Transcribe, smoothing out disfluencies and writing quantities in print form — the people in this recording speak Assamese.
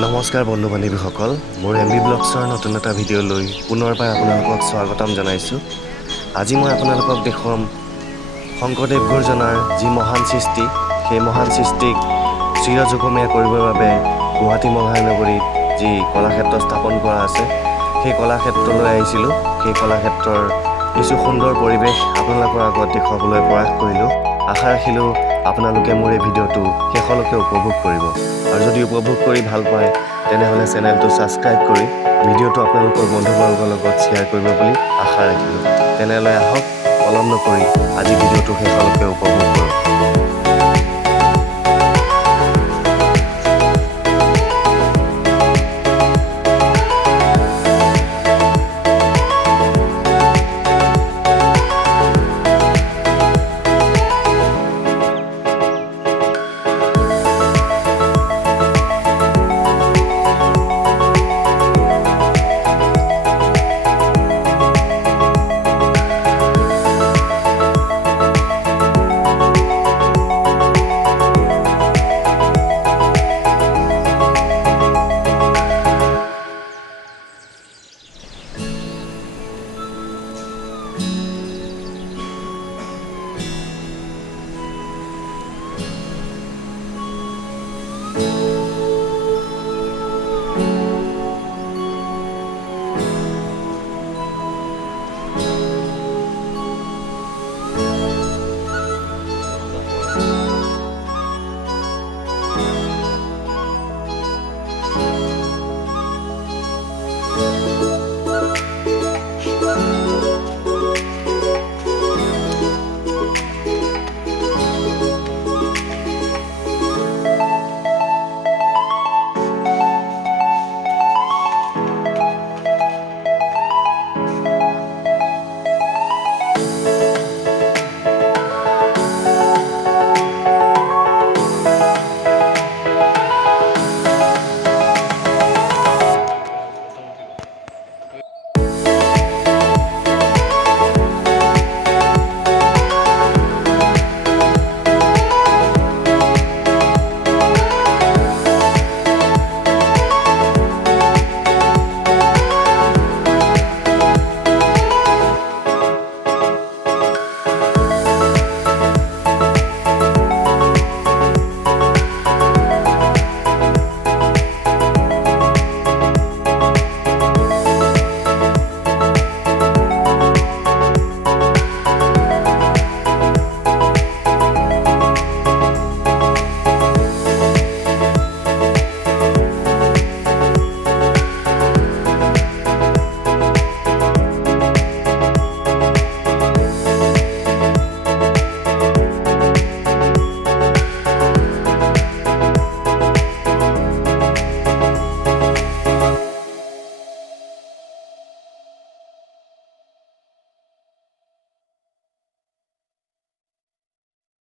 নমস্কাৰ বন্ধু বান্ধৱীসকল, মোৰ MB ব্লগছৰ নতুন এটা ভিডিঅ'লৈ পুনৰবাৰ আপোনালোকক স্বাগতম জনাইছোঁ। আজি মই আপোনালোকক দেখুৱাম শংকৰদেৱ গুৰুজনাৰ যি মহান সৃষ্টি, সেই মহান সৃষ্টিক চিৰযুগমীয়া কৰিবৰ বাবে গুৱাহাটী মহানগৰীত যি কলাক্ষেত্ৰ স্থাপন কৰা আছে, সেই কলাক্ষেত্ৰলৈ আহিছিলোঁ। সেই কলাক্ষেত্ৰৰ কিছু সুন্দৰ পৰিৱেশ আপোনালোকৰ আগত দেখুৱাবলৈ প্ৰয়াস কৰিলোঁ। আশা ৰাখিলোঁ আপোনালোকে মোৰ এই ভিডিঅ'টো শেষলৈকে উপভোগ কৰিব, আৰু যদি উপভোগ কৰি ভাল পায় তেনেহ'লে চেনেলটো ছাবস্ক্ৰাইব কৰি ভিডিঅ'টো আপোনালোকৰ বন্ধুবৰ্গৰ লগত শ্বেয়াৰ কৰিব বুলি আশা ৰাখিলোঁ। তেনেহ'লে আহক, পলম নকৰি আজি ভিডিঅ'টো শেষলৈকে উপভোগ কৰোঁ।